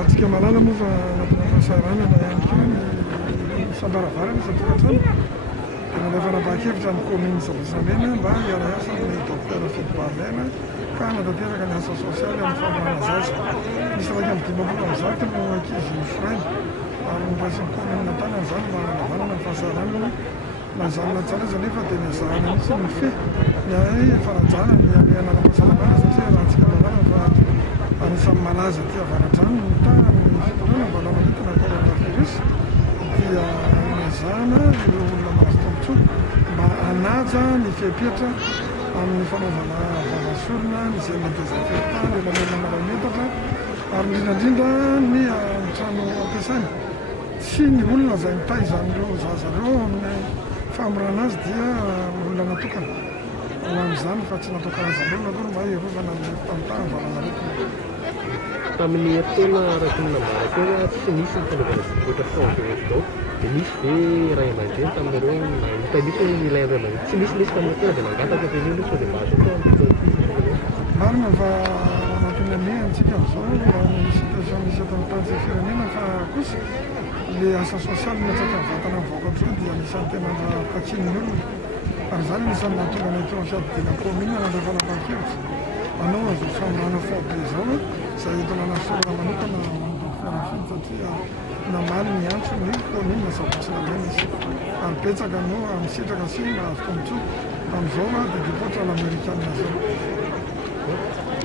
rahatsika malala moa fa anatina fahasaranana ihany koa ny sambaravarana sa tokantrano dia mandefa nanapa-kevitra ny commune Zavasamena mba hiara-iasa amin'ny docteur Filobalena ka hanatanteraka ny asa sosialy amin'ny famorana zaza. Misy raika amin'ny 20 no ankizy forainy ary nyrasin'ny commune tanana izany mba hanavanana ny fahasaranana mazanona tsara izy anefa dia niazahana mihitsy ny fe ny farajana ny amiana ara-pahasalamana satria rahantsika lalana fa anisan'ny malaza ty avaradrano ny tany fitorana mba namanitana coronavirus dia niazahana ireo olona mahazo tombotsoa mba hanaja ny fiapetra amin'ny fanaovana vavasorona ny zay desinfectant ny lamena marametatra ary indrindrandrindra ny trano ampiasany sy ny olona izay mitaizan'ireo zazareo amin'ny famorana azy dia olona natokana ho amin'izany fa tsy natao karazan'olona aloha mba hiarovana ny tamitaha valanaretina. Tamin'ny herintaona araky ny nambaran-tena tsy nisy ny fanaovana vovoatra fonte zao dia misy ve ray aman-dreny taminareo hitanisa ilay ray aman-dreny tsy misy tamin'ny tena dia nangataka teneno sao dia mba azo atao amin'izao marina fa anatin'ny amehantsika amin'izao ny situation misy eto amin'ny tany zay firenena fa kosa le asa sosialy miatsaka ny vatana mivaoka dia anisan'ny tena takin'ny olona ary izany anisan'ny nahatonga ny eto fiadidiana commune nandefa nanapa-kevitra manao azo famorana fonte izao izay eto nanasorana manokana docteur satria namaly ny antso ny commune sabotsy lamena izy ary betsaka no misitraka sy nahazo tombotsoa amin'izao dia dipotra l'amerikana zao.